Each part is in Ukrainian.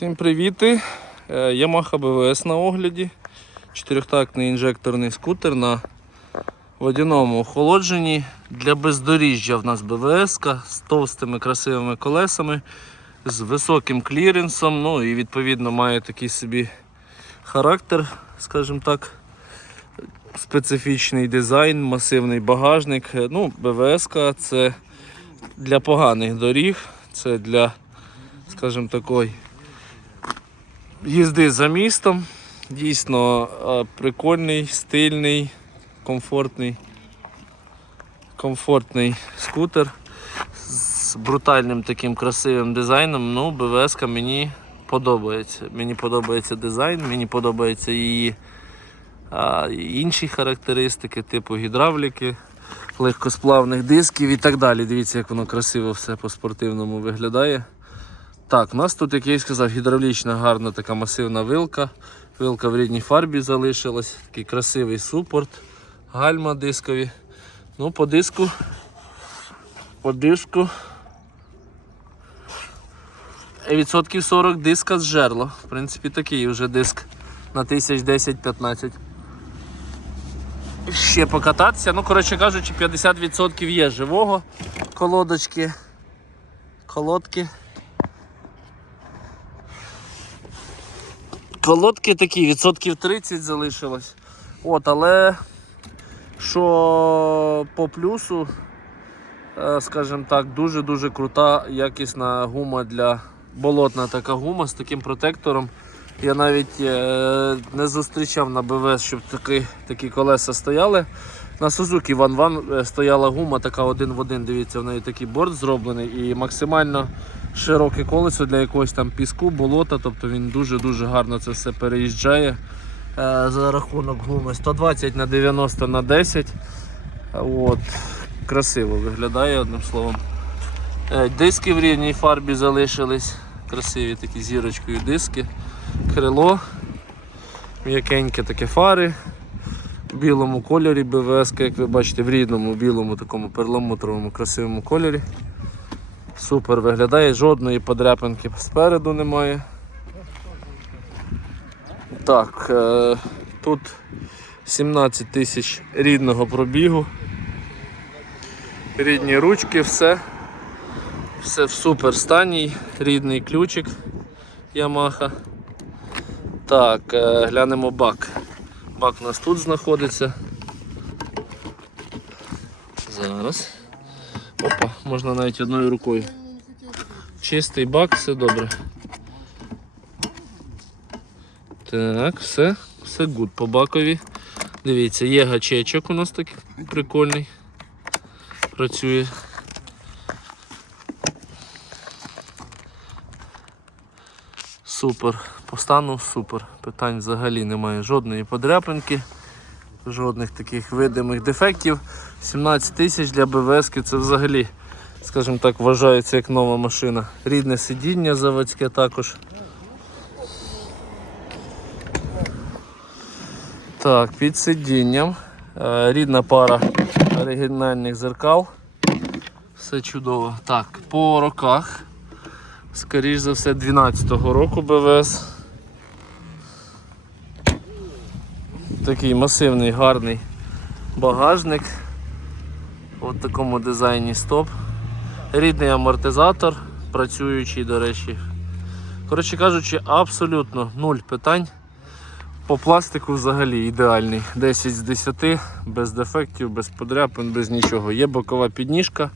Всім привіти! Е, Yamaha BVS на огляді. Чотирьохтактний інжекторний скутер на водяному охолодженні. Для бездоріжжя в нас БВС з товстими красивими колесами, з високим кліренсом. Ну і відповідно має такий собі характер, скажімо так. Специфічний дизайн, масивний багажник. Е, Ну, БВС це для поганих доріг, це для, скажімо такої, їзди за містом. Дійсно е, прикольний, стильний, комфортний, комфортний скутер з брутальним таким красивим дизайном. Ну, БВС мені подобається. Мені подобається дизайн, мені подобаються її а, інші характеристики, типу гідравліки, легкосплавних дисків і так далі. Дивіться, як воно красиво все по-спортивному виглядає. Так, у нас тут, як я і сказав, гідравлічна гарна така масивна вилка. Вилка в рідній фарбі залишилась. Такий красивий супорт, гальма дискові. Ну, по диску. По диску. Відсотків 40 диска з жерла. В принципі, такий вже диск на 1010-15. Ще покататися. Ну, коротше кажучи, 50% є живого колодочки. Колодки. Колодки такі, відсотків 30 залишилось. От, але що по плюсу, е, скажімо так, дуже-дуже крута якісна гума для болотна така гума з таким протектором. Я навіть е, не зустрічав на БВС, щоб такі, такі колеса стояли. На Van Van е, стояла гума така один в один. Дивіться, в неї такий борт зроблений і максимально широке колесо для якогось там піску, болота. Тобто він дуже-дуже гарно це все переїжджає е, за рахунок гуми 120 на 90 на 10. От. Красиво виглядає одним словом. Е, Диски в рівній фарбі залишились. Красиві такі зірочкою диски. Крило, м'якеньке таке фари. В білому кольорі БВС, як ви бачите, в рідному білому такому перламутровому красивому кольорі. Супер виглядає, жодної подряпинки спереду немає. Так, е, тут 17 тисяч рідного пробігу. Рідні ручки, все. Все в супер стані, рідний ключик Yamaha. Так, е, глянемо бак. Бак у нас тут знаходиться. Зараз. Можна навіть одною рукою. Чистий бак, все добре. Так, все, все гуд по бакові. Дивіться, є гачечок у нас такий прикольний. Працює. Супер. По стану супер. Питань взагалі немає. Жодної подряпинки, жодних таких видимих дефектів. 17 тисяч для БВС це взагалі, скажімо так, вважається як нова машина. Рідне сидіння заводське також. Так, під сидінням. Е, Рідна пара оригінальних зеркал. Все чудово. Так, по роках. Скоріш за все 12-го року БВС. Такий масивний, гарний багажник. В такому дизайні стоп. Рідний амортизатор, працюючий, до речі. Коротше кажучи, абсолютно нуль питань. По пластику взагалі ідеальний. 10 з 10, без дефектів, без подряпин, без нічого. Є бокова підніжка,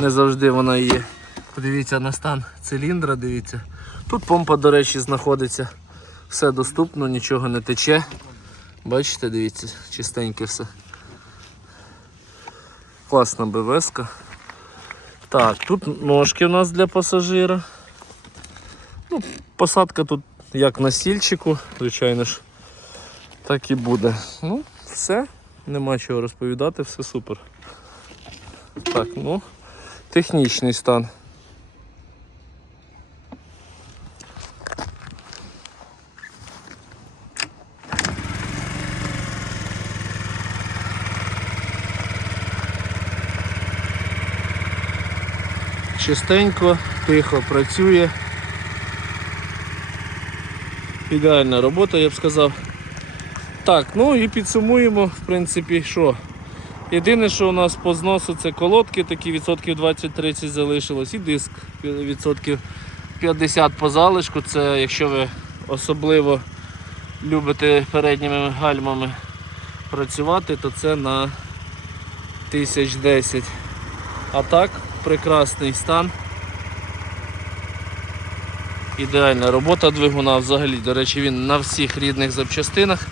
не завжди вона є. Подивіться на стан циліндра, дивіться. Тут помпа, до речі, знаходиться. Все доступно, нічого не тече. Бачите, дивіться, чистеньке все. Класна БВСка. Так, тут ножки у нас для пасажира. Ну, посадка тут як на стільчику, звичайно ж, так і буде. Ну, все, нема чого розповідати, все супер. Так, ну, технічний стан. Чистенько, тихо працює. Ідеальна робота, я б сказав. Так, ну і підсумуємо, в принципі, що. Єдине, що у нас по зносу це колодки, такі відсотків 20-30 залишилось, і диск відсотків 50 по залишку. Це якщо ви особливо любите передніми гальмами працювати, то це на 1010. А так, прекрасний стан. Ідеальна робота двигуна взагалі. До речі, він на всіх рідних запчастинах.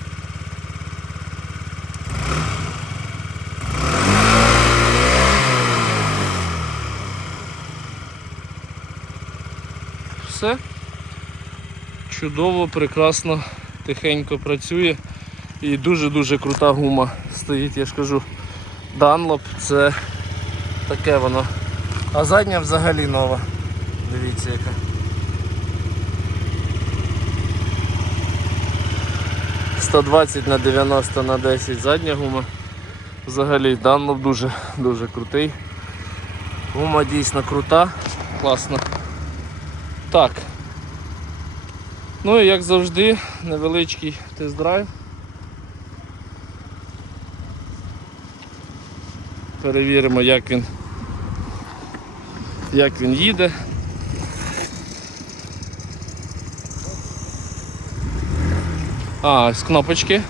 Все. Чудово, прекрасно, тихенько працює. І дуже-дуже крута гума стоїть, я ж кажу. Dunlop це таке воно. А задня взагалі нова. Дивіться яка. «120 на 90 на 10 задня гума. Взагалі Dunlop дуже дуже крутий. Гума дійсно крута, класна. Так. Ну і як завжди, невеличкий тест-драйв. Перевіримо, як він, як він їде. А, ось кнопочки.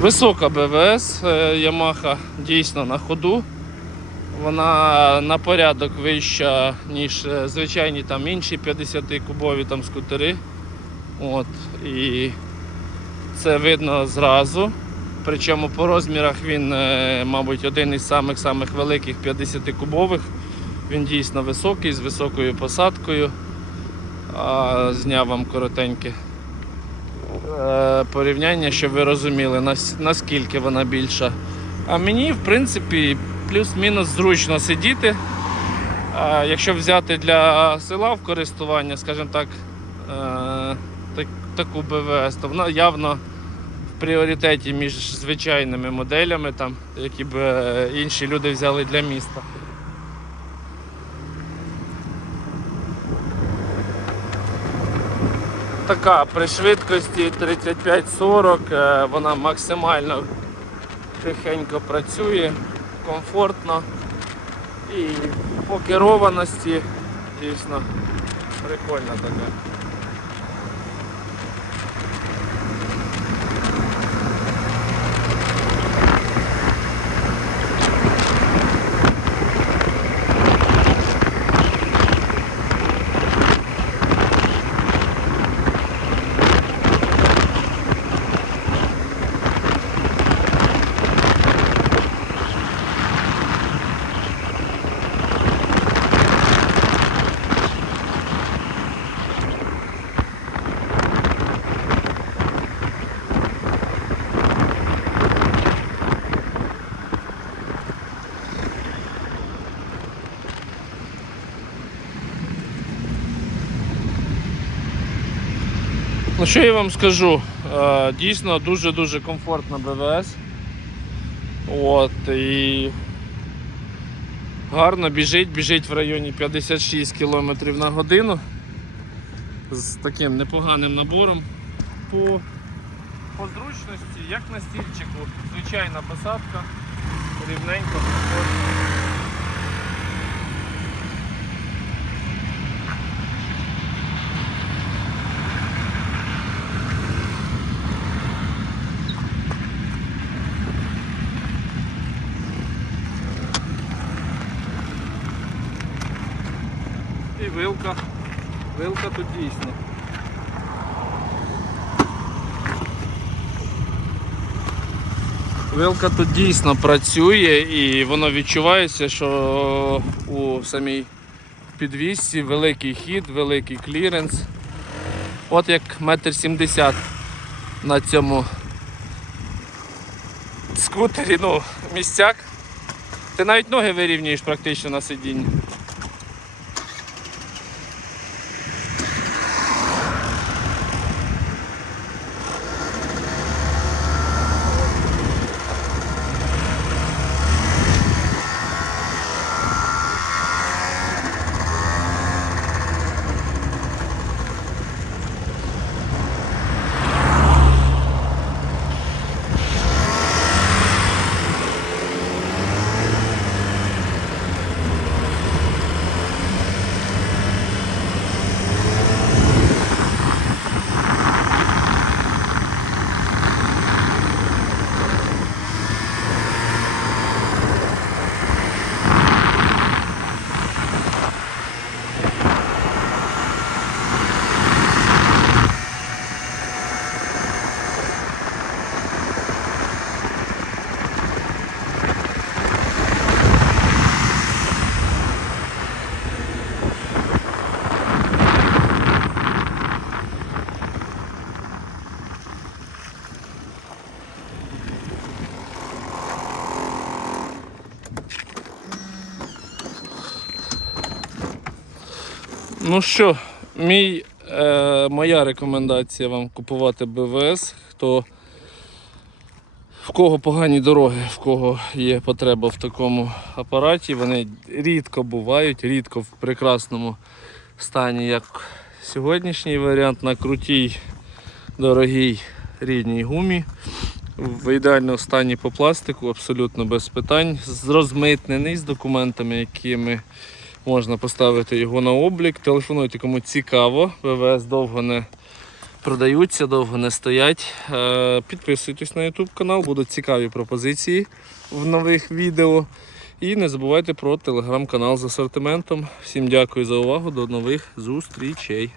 Висока БВС, е, Yamaha дійсно на ходу. Вона на порядок вища, ніж е, звичайні там інші 50-кубові там скутери. От, і це видно зразу. Причому по розмірах він, е, мабуть, один із самих-самих великих 50-кубових. Він дійсно високий, з високою посадкою. А, зняв вам коротеньке е, порівняння, щоб ви розуміли, нас- наскільки вона більша. А мені, в принципі, плюс-мінус зручно сидіти. Якщо взяти для села в користування, скажімо так, е, таку БВС, то вона явно в пріоритеті між звичайними моделями, там, які б е, інші люди взяли для міста. Така при швидкості 35-40 е, вона максимально тихенько працює, комфортно і по керованості дійсно прикольна така. Ну що я вам скажу? Е, Дійсно дуже-дуже комфортна БВС. От, і гарно біжить, біжить в районі 56 км на годину з таким непоганим набором. По, по зручності, як на стільчику, звичайна посадка, рівненько, комфортно. Вилка. Вилка тут дійсно. Вилка тут дійсно працює і воно відчувається, що у самій підвісці великий хід, великий кліренс. От як метр сімдесят на цьому скутері, ну, місцяк. Ти навіть ноги вирівнюєш практично на сидінні. Ну що, мій, е, моя рекомендація вам купувати БВС. Хто в кого погані дороги, в кого є потреба в такому апараті, вони рідко бувають, рідко в прекрасному стані, як сьогоднішній варіант на крутій, дорогій рідній гумі. В ідеальному стані по пластику, абсолютно без питань. З- Розмитнений з документами, якими можна поставити його на облік. Телефонуйте, кому цікаво. ВВС довго не продаються, довго не стоять. Е, Підписуйтесь на YouTube канал, будуть цікаві пропозиції в нових відео. І не забувайте про телеграм-канал з асортиментом. Всім дякую за увагу. До нових зустрічей.